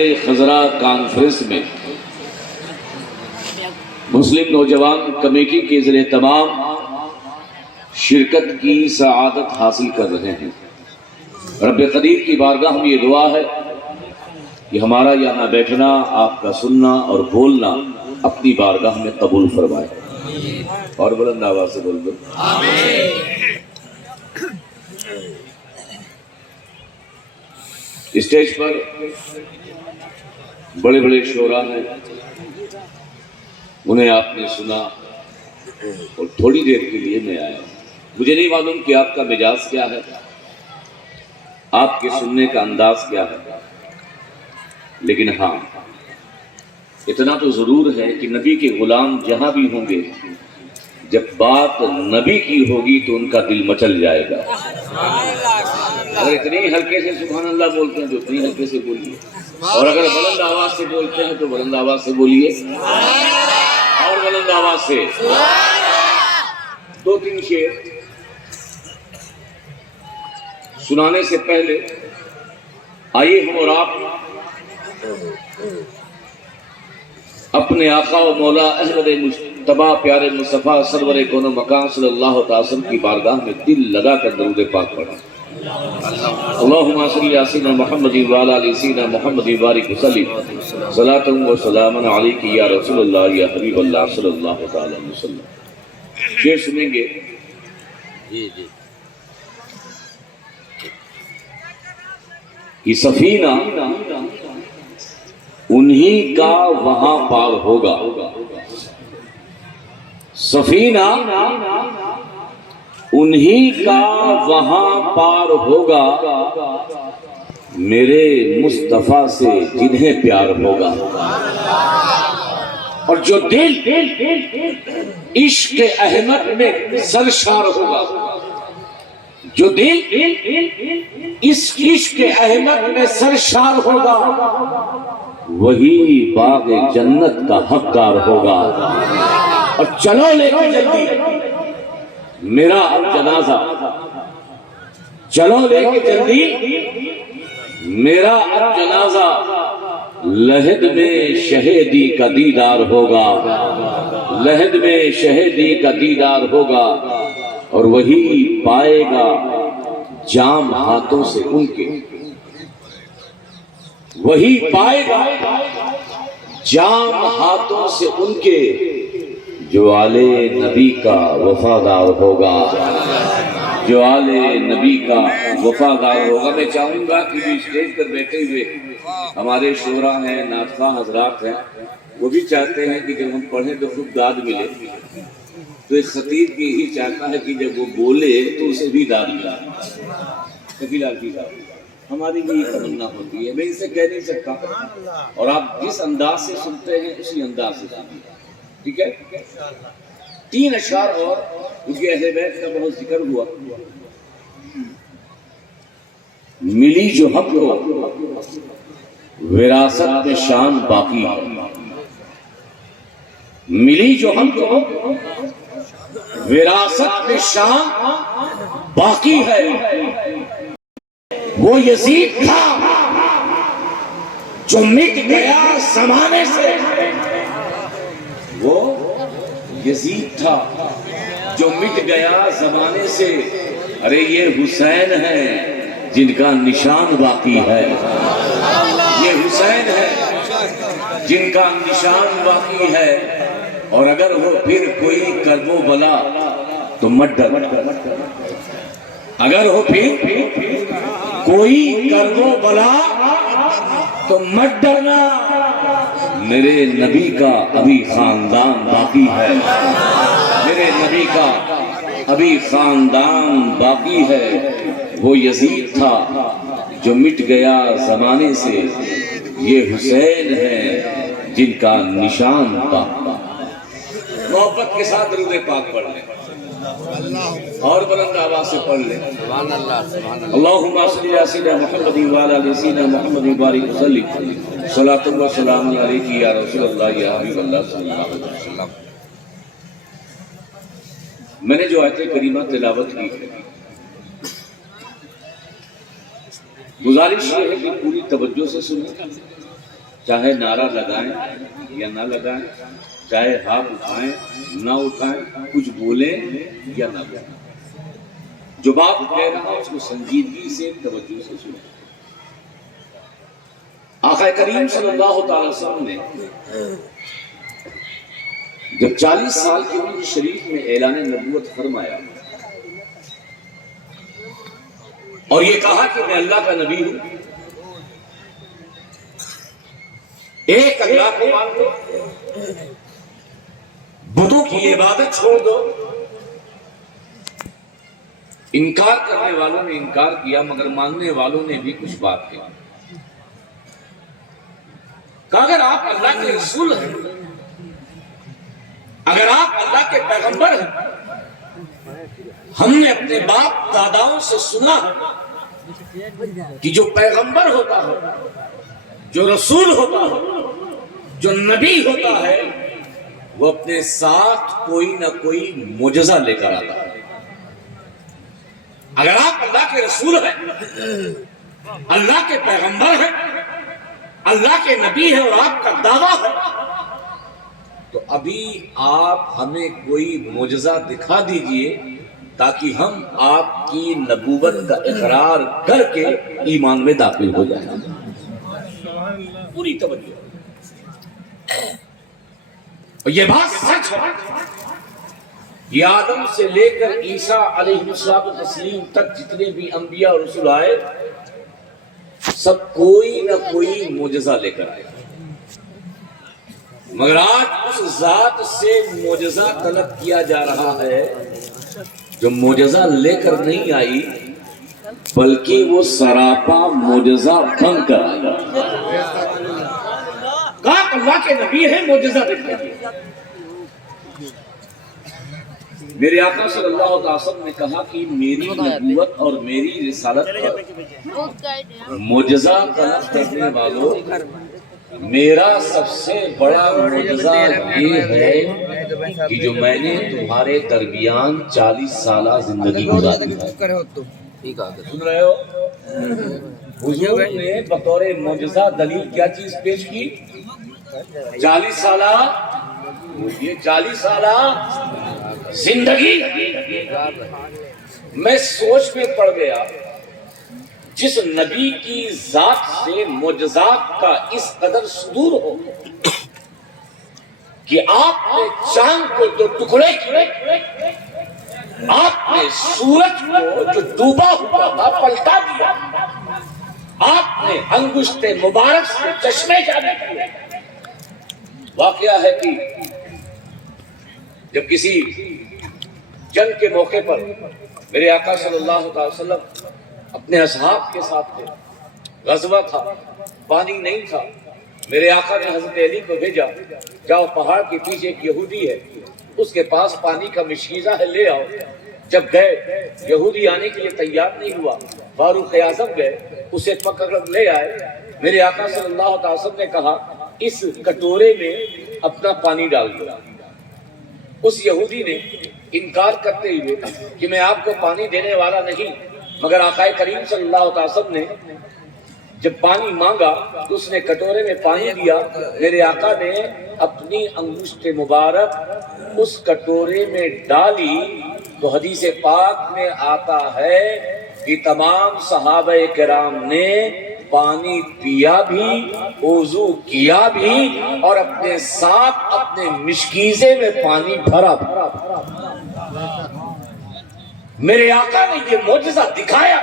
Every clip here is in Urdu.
خزرہ کانفرنس میں مسلم نوجوان کمیٹی کے زیر اہتمام شرکت کی سعادت حاصل کر رہے ہیں۔ رب قدیر کی بارگاہ میں یہ دعا ہے کہ ہمارا یہاں بیٹھنا، آپ کا سننا اور بولنا اپنی بارگاہ میں قبول فرمائے۔ اور بلند آواز سے بول دو آمین۔ اسٹیج پر بڑے بڑے شعراء ہیں، انہیں آپ نے سنا اور تھوڑی دیر کے لیے میں آیا۔ مجھے نہیں معلوم کہ آپ کا مزاج کیا ہے، آپ کے سننے کا انداز کیا ہے، لیکن ہاں اتنا تو ضرور ہے کہ نبی کے غلام جہاں بھی ہوں گے، جب بات نبی کی ہوگی تو ان کا دل مچل جائے گا۔ اگر اتنی ہلکے سے سبحان اللہ بولتے ہیں تو اتنی ہلکے سے بولیے، اور اگر بلند آواز سے بولتے ہیں تو بلند آواز سے بولیے، اور بلند آواز سے۔ دو تین شعر سنانے سے پہلے آئیے ہم اور آپ اپنے آقا و مولا احمد مجتبی پیارے مصطفیٰ سرور کون و مکان صلی اللہ تعالی وسلم کی بارگاہ میں دل لگا کر درود پاک پڑھیں۔ اللہم صلی علی سیدنا محمد وعلی آل سیدنا محمد بارک وسلم صلاۃ و سلام علیک یا رسول اللہ یا حبیب اللہ صلی اللہ تعالی علیہ وسلم۔ شعر سنیں گے۔ کہ سفینہ انہی کا وہاں پار ہوگا، سفینہ انہی کا وہاں پار ہوگا، میرے مصطفیٰ سے جنہیں پیار ہوگا۔ اور جو دل عشق احمد میں سرشار ہوگا، جو دل اس عشق احمد میں سرشار ہوگا، وہی باغ جنت کا حقدار ہوگا۔ اور چلو لے کے جلدی میرا اب جنازہ، چلو لے کے جلدی میرا اب جنازہ، لحد میں شہیدی کا دیدار ہوگا، لحد میں شہیدی کا دیدار ہوگا، اور وہی پائے گا جام ہاتھوں سے ان کے، وہی پائے گا جام ہاتھوں سے ان کے، جو آل نبی کا وفادار ہوگا، جو آل نبی کا وفادار ہوگا۔ میں چاہوں گا کہ بھی اسٹیج پر بیٹھے ہوئے ہمارے شعراء ہیں، نعت خواہ حضرات ہیں، وہ بھی چاہتے ہیں کہ جب ہم پڑھیں تو خود داد ملے۔ تو ایک خطیب بھی یہی چاہتا ہے کہ جب وہ بولے تو اسے بھی داد ملا، کبھی لال کی داد۔ ہماری بھی یہ تمنا ہوتی ہے، میں اسے کہہ نہیں سکتا، اور آپ جس انداز سے سنتے ہیں اسی انداز سے سنیے، ٹھیک ہے؟ تین اشعار اور ان کے اہل بیت کا بہت ذکر ہوا۔ ملی جو ہم کو وراثت میں شان باقی ہے، ملی جو ہم کو وراثت میں شان باقی ہے، وہ یزید تھا جو مٹ گیا زمانے سے، وہ یزید تھا جو مٹ گیا زمانے سے، ارے یہ حسین ہے جن کا نشان باقی ہے، یہ حسین ہے جن کا نشان باقی ہے۔ اور اگر ہو پھر کوئی کرب و بلا تو مت ڈر، اگر ہو پھر کوئی کرب و بلا تو مت ڈرنا، میرے نبی کا ابھی خاندان باقی ہے، میرے نبی کا ابھی خاندان باقی ہے، وہ یزید تھا جو مٹ گیا زمانے سے، یہ حسین ہے جن کا نشان باقی۔ محبت کے ساتھ درود پاک پڑھ لیں اور بلند آواز سے پڑھ لیں۔ اللہم صلی علی سیدنا محمد وعلی آل سیدنا محمد بارک وسلم صلاۃ و سلام علیک یا رسول اللہ یا حبیب اللہ صلی اللہ علیہ وسلم۔ میں نے جو آیت کریمہ تلاوت کی ہے، گزارش یہ ہے کہ پوری توجہ سے سنیں، چاہے نعرہ لگائیں یا نہ لگائیں، چاہے ہاتھ اٹھائیں نہ اٹھائیں، کچھ بولیں یا نہ بولیں، جو بات کہہ رہا اس کو سنجیدگی سے توجہ سے سنیں۔ آقا کریم صلی اللہ تعالی وسلم نے جب 40 سال کی عمر شریف میں اعلان نبوت فرمایا اور یہ کہا کہ میں اللہ کا نبی ہوں، ایک اللہ کو مانو، بتوں کی عبادت چھوڑ دو۔ انکار کرنے والوں نے انکار کیا مگر ماننے والوں نے بھی کچھ بات کی، کہ اگر آپ اللہ کے رسول ہیں، اگر آپ اللہ کے پیغمبر ہیں، ہم نے اپنے باپ داداؤں سے سنا کہ جو پیغمبر ہوتا ہے، جو رسول ہوتا ہے، جو نبی ہوتا ہے، وہ اپنے ساتھ کوئی نہ کوئی معجزہ لے کر آتا ہے۔ اگر آپ اللہ کے رسول ہیں، اللہ کے پیغمبر ہیں، اللہ کے نبی ہیں اور آپ کا دعویٰ ہے، تو ابھی آپ ہمیں کوئی معجزہ دکھا دیجئے تاکہ ہم آپ کی نبوت کا اقرار کر کے ایمان میں داخل ہو جائیں۔ پوری توجہ، اور یہ بات سچ ہے، یہ آدم سے لے کر عیسیٰ علیہ السلام تک جتنے بھی انبیاء اور رسول آئے، سب کوئی نہ کوئی معجزہ لے کر آئے، مگر آج اس ذات سے معجزہ طلب کیا جا رہا ہے جو معجزہ لے کر نہیں آئی بلکہ وہ سراپا معجزہ بن کر آئی۔ کہا اللہ کے نبی ہے، معجزہ دکھائیے۔ میرے آقا صلی اللہ علیہ وسلم نے کہا کہ میری نبوت اور میری رسالت پر معجزہ طلب کرنے والوں، میرا سب سے بڑا معجزہ یہ ہے کہ جو میں نے تمہارے درمیان 40 سالہ زندگی گزاری ہے۔ سن رہے ہو؟ حضور نے بطور معجزہ دلیل کیا چیز پیش کی؟ 40 سالہ، یہ 40 سالہ زندگی۔ میں سوچ میں پڑ گیا، جس نبی کی ذات سے معجزات کا اس قدر صدور ہو کہ آپ نے چاند کو جو ٹکڑے کیے، آپ نے سورج کو جو ڈوبا ہوا تھا پلٹا دیا، آپ نے انگشت مبارک سے چشمے جاری کیے۔ واقعہ ہے کہ جب کسی جنگ کے موقع پر میرے آقا صلی اللہ علیہ وسلم اپنے اصحاب کے ساتھ تھے، غزوہ تھا، پانی نہیں تھا، میرے آقا نے حضرت علی کو بھیجا، جاؤ پہاڑ کے پیچھے ایک یہودی ہے، اس کے پاس پانی کا مشکیزہ ہے، لے آؤ۔ جب گئے، یہودی آنے کے لیے تیار نہیں ہوا، فاروق اعظم گئے، اسے پکڑ کر لے آئے۔ میرے آقا صلی اللہ علیہ وسلم نے کہا اس کٹورے میں اپنا پانی ڈال دو۔ اس یہودی نے انکار کرتے ہوئے کہ میں آپ کو پانی دینے والا نہیں، مگر آقا کریم صلی اللہ علیہ وسلم نے جب پانی مانگا تو اس نے کٹورے میں پانی دیا۔ میرے آقا نے اپنی انگشت مبارک اس کٹورے میں ڈالی تو حدیث پاک میں آتا ہے کہ تمام صحابہ کرام نے پانی پیا بھی، وضو کیا بھی، اور اپنے ساتھ اپنے مشکیزے میں پانی بھرا۔ میرے آقا نے یہ معجزہ دکھایا۔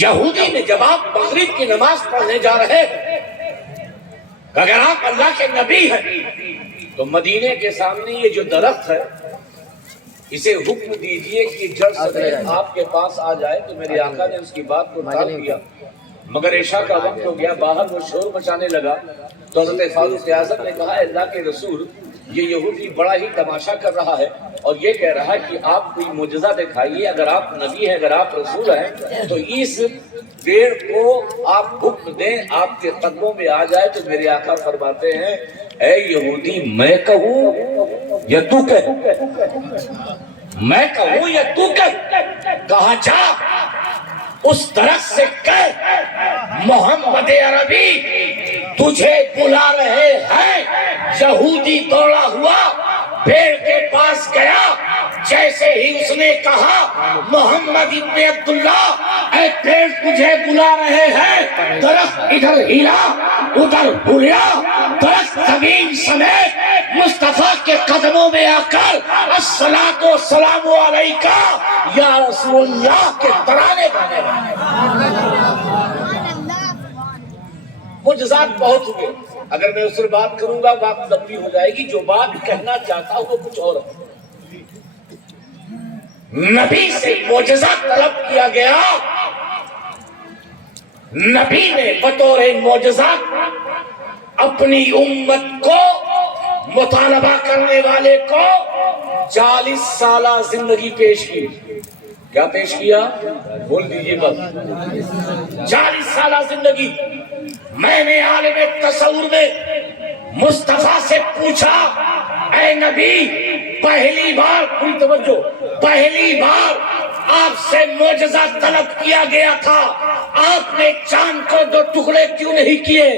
یہودی نے جب آپ مغرب کی نماز پڑھنے جا رہے کہ اگر آپ اللہ کے نبی ہیں تو مدینے کے سامنے یہ جو درخت ہے اسے حکم دیجئے کہ جڑ سمیت آپ کے پاس آ جائے، تو میرے آقا نے اس کی بات کو ٹال دیا۔ مگر عشاء کا وقت ہو گیا، باہر وہ شور مچانے لگا تو حضرت فاروق اعظم نے کہا اللہ کے رسول، یہ یہودی بڑا ہی تماشا کر رہا ہے اور یہ کہہ رہا ہے کہ آپ کوئی معجزہ دکھائیے، اگر آپ نبی ہیں، اگر آپ رسول ہیں تو اس پیڑ کو آپ حکم دیں آپ کے قدموں میں آ جائے۔ تو میرے آقا فرماتے ہیں اے یہودی، میں کہوں یا تو کہے؟ میں کہوں یا تو کہے؟ کہا جا اس درخت سے کہہ محمد عربی تجھے بلا رہے ہیں۔ یہودی دوڑا ہوا پیڑ کے پاس گیا، جیسے ہی اس نے کہا محمد ابن عبداللہ اے پیڑ تجھے بلا رہے ہیں، درخت ادھر ہلا ادھر ہلا، درخت زمین سمیت مصطفیٰ کے قدموں میں آ کر الصلاۃ والسلام علیکہ یا رسول اللہ کے ترانے گانے معجزات بہت ہوئے۔ اگر میں اس سے بات کروں گا بات لمبی ہو جائے گی، جو بات کہنا چاہتا ہوں وہ کچھ اور ہے۔ نبی سے معجزہ طلب کیا گیا، نبی نے بطور معجزہ اپنی امت کو، مطالبہ کرنے والے کو 40 سالہ زندگی پیش کی۔ کیا پیش کیا؟ بول دیجیے بس۔ 40 سالہ زندگی۔ میں نے عالم تصور میں مصطفیٰ سے پوچھا، اے نبی پہلی بار، پوری توجہ، پہلی بار آپ سے معجزہ طلب کیا گیا تھا، آپ نے چاند کو 2 ٹکڑے کیوں نہیں کیے؟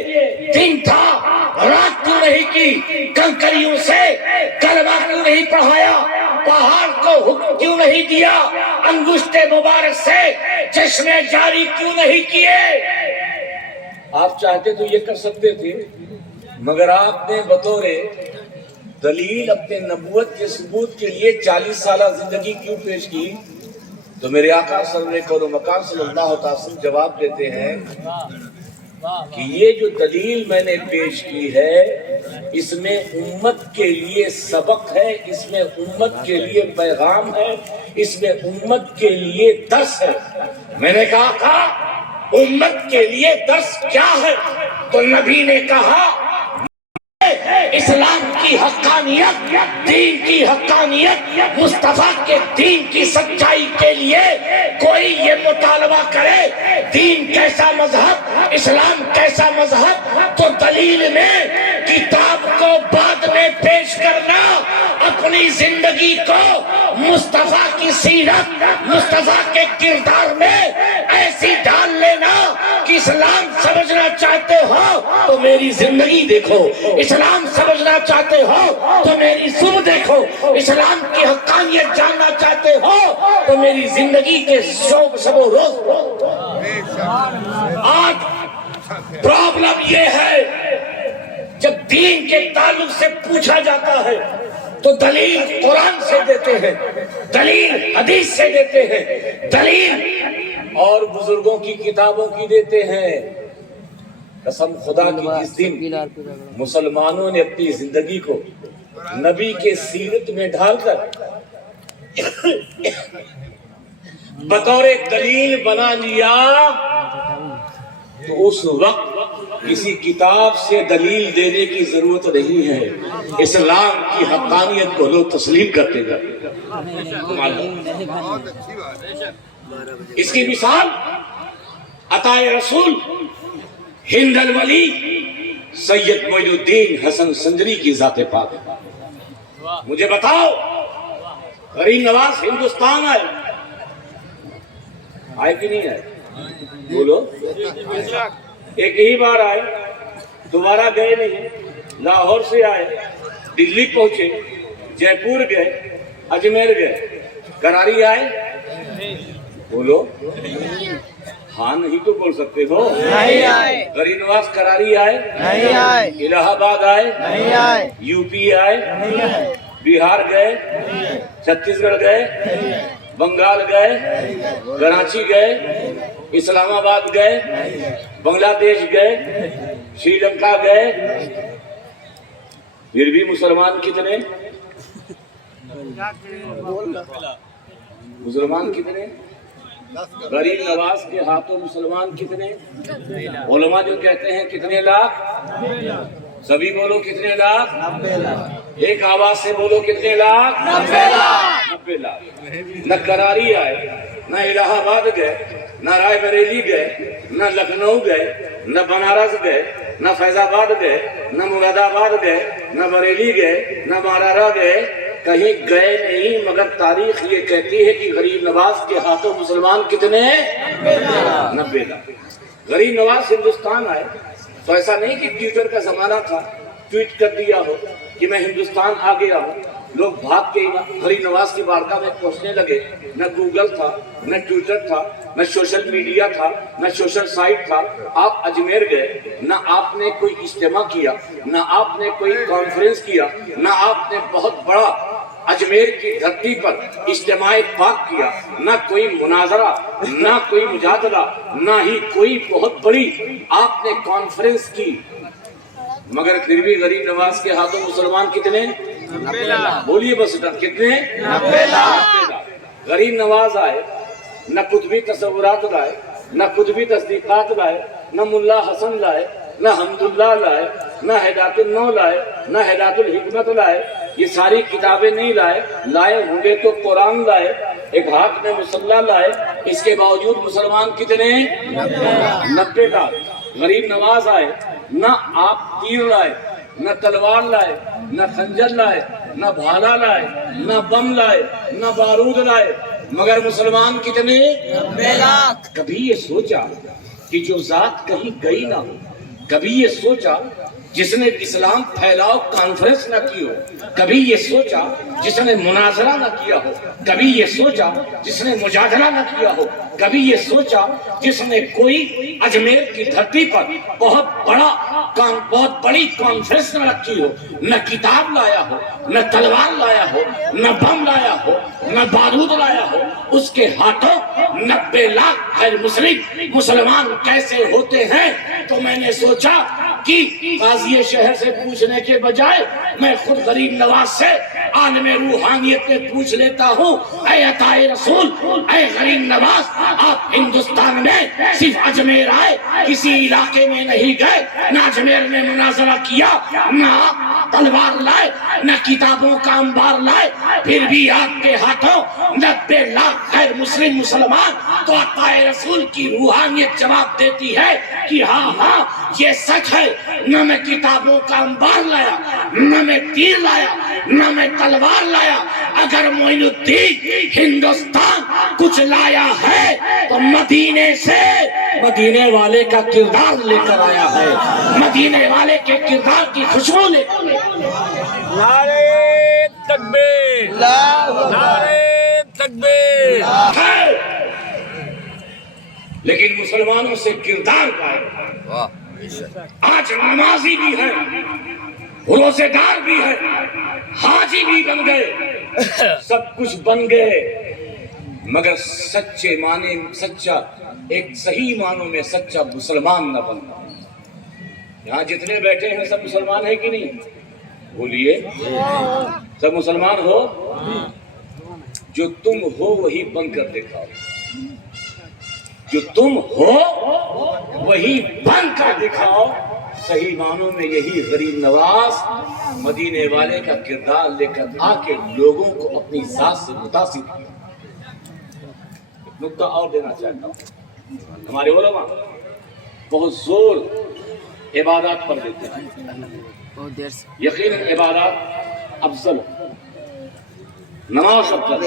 دن تھا رات کیوں نہیں کی؟ کنکریوں سے کلمہ کیوں نہیں پڑھایا؟ پہاڑ کو حکم کیوں نہیں دیا؟ انگشت مبارک سے چشمے جاری کیوں نہیں کیے؟ آپ چاہتے تو یہ کر سکتے تھے، مگر آپ نے بطور دلیل اپنے نبوت کے ثبوت کے لیے 40 سالہ زندگی کیوں پیش کی؟ تو میرے آقا صلی اللہ علیہ وسلم جواب دیتے ہیں کہ یہ جو دلیل میں نے پیش کی ہے، اس میں امت کے لیے سبق ہے، اس میں امت کے لیے پیغام ہے، اس میں امت کے لیے درس ہے۔ میں نے کہا امت کے لیے درس کیا ہے؟ تو نبی نے کہا اسلام کی حقانیت، دین کی حقانیت، مصطفیٰ کے دین کی سچائی کے لیے کوئی یہ مطالبہ کرے دین کیسا مذہب، اسلام کیسا مذہب، تو دلیل میں کتاب کو بعد میں پیش کرنا، اپنی زندگی کو مصطفیٰ کی سیرت، مصطفیٰ کے کردار میں ایسی ڈال لینا کہ اسلام سمجھنا چاہتے ہو تو میری زندگی دیکھو، اسلام سمجھنا چاہتے ہو تو میری صبح دیکھو، اسلام کی حقانیت جاننا چاہتے ہو تو میری زندگی کے شب و روز۔ آج پرابلم یہ ہے جب دین کے تعلق سے پوچھا جاتا ہے تو دلیل قرآن سے دیتے ہیں، دلیل حدیث سے دیتے ہیں، دلیل اور بزرگوں کی کتابوں کی دیتے ہیں۔ قسم خدا کی جس دن مسلمانوں نے اپنی زندگی کو نبی کے سیرت میں ڈھال کر بطور دلیل بنا لیا تو اس وقت کسی کتاب سے دلیل دینے کی ضرورت نہیں ہے، اسلام کی حقانیت کو لوگ تسلیم کرتے جاتے۔ اس کی مثال عطا رسول ہند الولی سید معین الدین حسن سنجری کی ذات پاک ہے۔ مجھے بتاؤ غریب نواز ہندوستان آئے کہ نہیں آئے؟ بولو۔ ایک ہی بار آئے، دوبارہ گئے نہیں، لاہور سے آئے، دلی پہنچے، جے پور گئے، اجمیر گئے، کراری آئے؟ بولو۔ ہاں نہیں تو بول سکتے ہو۔ نہیں آئے۔ غریب نواز کراری آئے؟ نہیں آئے۔ الہ آباد آئے؟ نہیں آئے۔ یو پی آئے؟ نہیں آئے۔ بہار گئے؟ چھتیس گڑھ گئے؟ بنگال گئے؟ کراچی گئے؟ اسلام آباد گئے؟ بنگلہ دیش گئے؟ سری لنکا گئے؟ پھر بھی مسلمان کتنے؟ مسلمان کتنے؟ غریب نواز کے ہاتھوں مسلمان کتنے؟ علماء جو کہتے ہیں کتنے لاکھ؟ سبھی بولو کتنے لاکھ؟ ایک آواز سے بولو کتنے لاکھ؟ 90 لاکھ۔ نہ کراری آئے، نہ الہ آباد گئے، نہ رائے بریلی گئے، نہ لکھنؤ گئے، نہ بنارس گئے، نہ فیض آباد گئے، نہ مراد آباد گئے، نہ بریلی گئے، نہ مارارا گئے، کہیں گئے نہیں، مگر تاریخ یہ کہتی ہے کہ غریب نواز کے ہاتھوں مسلمان کتنے ہیں؟ 90 لاکھ۔ غریب نواز ہندوستان آئے تو ایسا نہیں کہ ٹویٹر کا زمانہ تھا، ٹویٹ کر دیا ہو کہ میں ہندوستان آ گیا ہوں، لوگ بھاگ کے غریب نواز کی بارگاہ میں پہنچنے لگے۔ نہ گوگل تھا، نہ ٹویٹر تھا، نہ سوشل میڈیا تھا، نہ سوشل سائٹ تھا۔ آپ اجمیر گئے، نہ آپ نے کوئی اجتماع کیا، نہ آپ نے کوئی کانفرنس کیا، نہ آپ نے بہت بڑا اجمیر کی دھرتی پر اجتماع پاک کیا، نہ کوئی مناظرہ، نہ کوئی مجادلہ، نہ ہی کوئی بہت بڑی آپ نے کانفرنس کی، مگر پھر بھی غریب نواز کے ہاتھوں مسلمان کتنے؟ 90 لاکھ۔ بولیے بس کتنے؟ 90 لاکھ۔ غریب نواز آئے، نہ قطبی تصورات لائے، نہ قطبی تصدیقات لائے، نہ ملا حسن لائے، نہ حمداللہ لائے، نہ ہدایت النو لائے، نہ ہدایت الحکمت لائے، یہ ساری کتابیں نہیں لائے۔ لائے ہوں گے تو قرآن لائے، ایک ہاتھ میں مصلح لائے، اس کے باوجود مسلمان کتنے؟ 90 لاکھ۔ غریب نواز آئے، نہ آپ تیر لائے، نہ تلوار لائے، نہ خنجر لائے، نہ بھالا لائے، نہ بم لائے، نہ بارود لائے، مگر مسلمان کتنے؟ 90 لاکھ۔ کبھی یہ سوچا کہ جو ذات کہیں گئی نہ ہو، کبھی یہ سوچا جس نے اسلام پھیلاؤ کانفرنس نہ کی ہو، کبھی یہ سوچا جس نے مناظرہ نہ کیا ہو، کبھی یہ سوچا جس نے مجادلہ نہ کیا ہو، کبھی یہ سوچا جس نے کوئی اجمیر کی دھرتی پر بہت بڑی کانفرنس نہ رکھی ہو، نہ کتاب لایا ہو، نہ تلوار لایا ہو، نہ بم لایا ہو، نہ بارود لایا ہو، اس کے ہاتھوں 90 لاکھ غیر مسلمان کیسے ہوتے ہیں؟ تو میں نے سوچا کہ قاضی شہر سے پوچھنے کے بجائے میں خود غریب نواز سے عالم روحانیت میں پوچھ لیتا ہوں، اے عطائے رسول، اے غریب نواز، آپ ہندوستان میں صرف اجمیر آئے، کسی علاقے میں نہیں گئے، نہ اجمیر میں مناظرہ کیا، نہ تلوار لائے، نہ کتابوں کا انبار لائے، پھر بھی آپ کے ہاتھوں 90 لاکھ غیر مسلمان۔ تو عطائے رسول کی روحانیت جواب دیتی ہے کہ ہاں ہاں یہ سچ ہے، نہ میں کتابوں کا انبار لایا، نہ میں تیر لایا، نہ میں تلوار لایا۔ اگر معین الدین ہندوستان کچھ لایا ہے تو مدینے سے مدینے والے کا کردار لے کر آیا ہے، مدینے والے کے کردار کی خوشبو لے کر آیا ہے۔ نعرہ تکبیر، نعرہ تکبیر۔ لیکن مسلمانوں سے کردار غائب ہے۔ آج نمازی بھی ہے، روزے دار بھی ہے، حاجی بھی بن گئے، سب کچھ بن گئے، مگر سچے معنی سچا ایک صحیح معنوں میں سچا مسلمان نہ بن پائے۔ یہاں جتنے بیٹھے ہیں سب مسلمان ہیں کہ نہیں؟ بولیے، سب مسلمان ہو؟ جو تم ہو وہی بن کر دکھاؤ، جو تم ہو وہی بن کر دکھاؤ۔ صحیح معنوں میں یہی غریب نواز مدینے والے کا کردار لے کر آ کے لوگوں کو اپنی ذات سے متاثر کیا۔ نکتہ اور دینا چاہتا ہوں، ہمارے علماء بہت زور عبادات پر دیتے ہیں، یقیناً عبادات افضل، نماز افضل،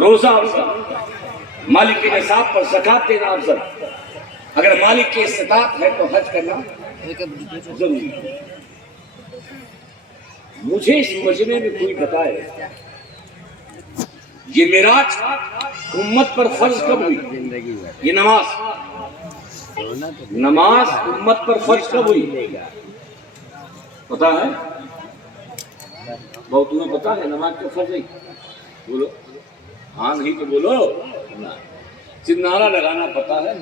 روزہ افضل، مالک کے نصاب پر زکوٰۃ دینا افضل، اگر مالک کی استطاعت ہے تو حج کرنا ضروری ہے۔ مجھے اس مجمع میں کوئی بتائے یہ معراج امت پر فرض کب ہوئی؟ یہ نماز امت پر فرض کب ہوئی؟ پتا ہے؟ بہت تمہیں پتا ہے نماز کب فرض ہوئی؟ بولو ہاں، نہیں تو بولو، صرف نعرہ لگانا پتا ہے؟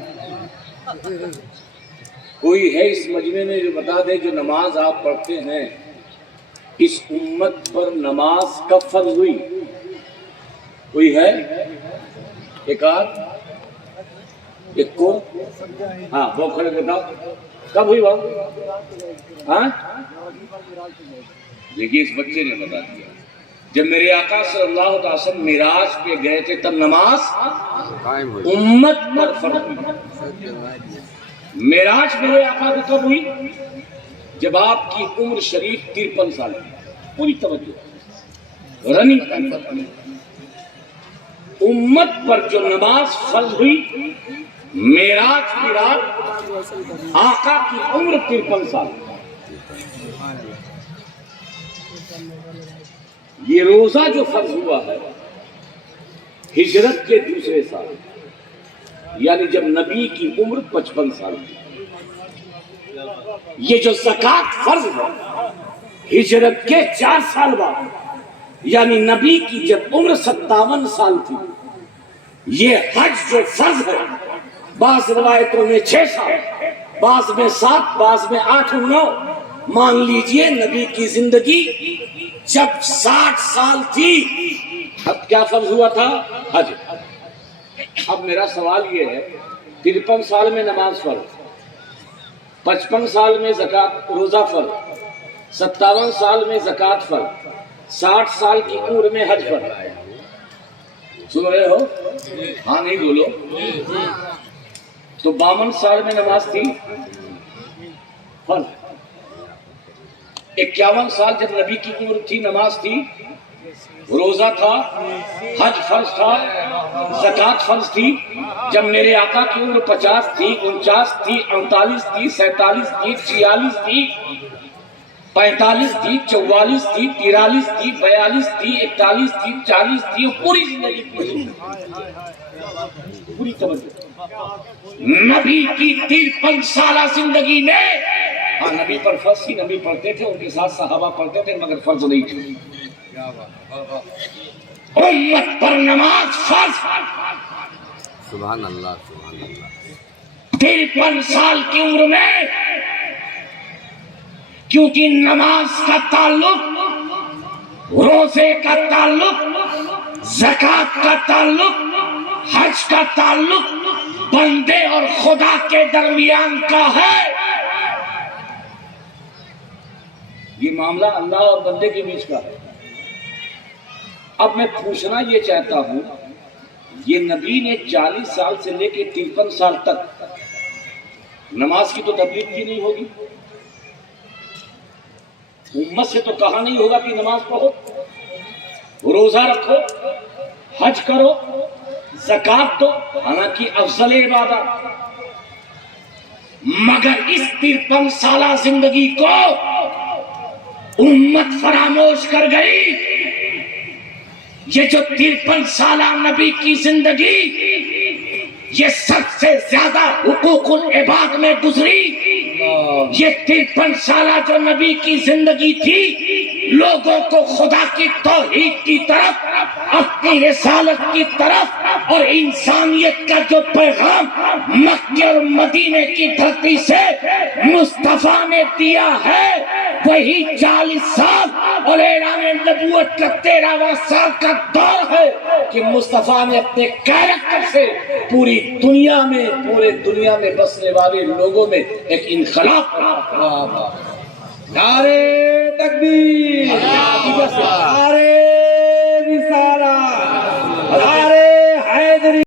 کوئی ہے اس مجمع میں جو بتا دے جو نماز آپ پڑھتے ہیں اس امت پر نماز کب فرض ہوئی؟ کوئی ہے؟ ایک آدھ ایک کو ہاں وہ کھڑے بتاؤ کب ہوئی بات؟ ہاں دیکھیے اس بچے نے بتا دیا، جب میرے آقا صلی اللہ علیہ وسلم معراج پہ گئے تھے تب نماز امت پر فرض ہوئی۔ معراج میرے آقا کو کب ہوئی؟ جب آپ کی عمر شریف 53 سال کی، پوری توجہ، رننگ امت پر جو نماز فرض ہوئی معراج کی رات، آقا کی عمر 53 سال، یہ روزہ جو فرض ہوا ہے ہجرت کے دوسرے سال، یعنی جب نبی کی عمر 55 سال تھی۔ یہ جو زکوٰۃ فرض ہے ہجرت کے 4 سال بعد، یعنی نبی کی جب عمر 57 سال تھی۔ یہ حج جو فرض ہے بعض روایتوں میں 6 سال، بعض میں 7، بعض میں 8 اور 9، مان لیجئے نبی کی زندگی جب 60 سال تھی اب کیا فرض ہوا تھا؟ حج۔ اب میرا سوال یہ ہے 53 سال میں نماز فرض، 55 سال میں زکوٰۃ روزہ فرض، 57 سال میں زکوٰۃ فرض، 60 سال کی عمر میں حج فرض۔ سن رہے ہو؟ ہاں نہیں بولو تو 52 سال میں نماز تھی فرض، 51 سال جب نبی کی عمر تھی نماز تھی، روزہ تھا، حج فرض تھا، زکوٰۃ فرض تھی۔ جب میرے آقا کی عمر 50 تھی، 49 تھی، 48 تھی، 47 تھی، 46 تھی، 45 تھی، 44 تھی، 43 تھی، 42 تھی، 41 تھی، 40 تھی، پوری زندگی پوری توجہ نبی کی 53 سالہ زندگی میں۔ ہاں نبی پر فرض تھی، نبی پڑھتے تھے، ان کے ساتھ صحابہ پڑھتے تھے، مگر فرض نہیں تھی۔ امت پر نماز فرض، سبحان اللہ سبحان اللہ۔ 53 سال کی عمر میں، کیونکہ نماز کا تعلق، روزے کا تعلق، زکوٰۃ کا تعلق، حج کا تعلق بندے اور خدا کے درمیان کا ہے۔ یہ معاملہ اللہ اور بندے کے بیچ کا ہے۔ اب میں پوچھنا یہ چاہتا ہوں، یہ نبی نے 40 سال سے لے کے 53 سال تک نماز کی تو تبلیغ کی نہیں ہوگی، امت سے تو کہا نہیں ہوگا کہ نماز پڑھو، روزہ رکھو، حج کرو، زکوٰۃ دو، حالانکہ افضل عبادت، مگر اس 53 سالہ زندگی کو امت فراموش کر گئی۔ یہ جو 53 سالہ نبی کی زندگی، یہ سب سے زیادہ حقوق العباد میں گزری۔ یہ 53 سالہ جو نبی کی زندگی تھی، لوگوں کو خدا کی توحید کی طرف، اپنی رسالت کی طرف اور انسانیت کا جو پیغام مکہ اور مدینے کی دھرتی سے مصطفیٰ نے دیا ہے، وہی 40 سال اور اعلان نبوت کا 13واں سال کا دور ہے کہ مصطفیٰ نے اپنے کیریکٹر سے پوری دنیا میں بسنے والے لوگوں میں ایک انقلاب۔ نعرے تکبیر!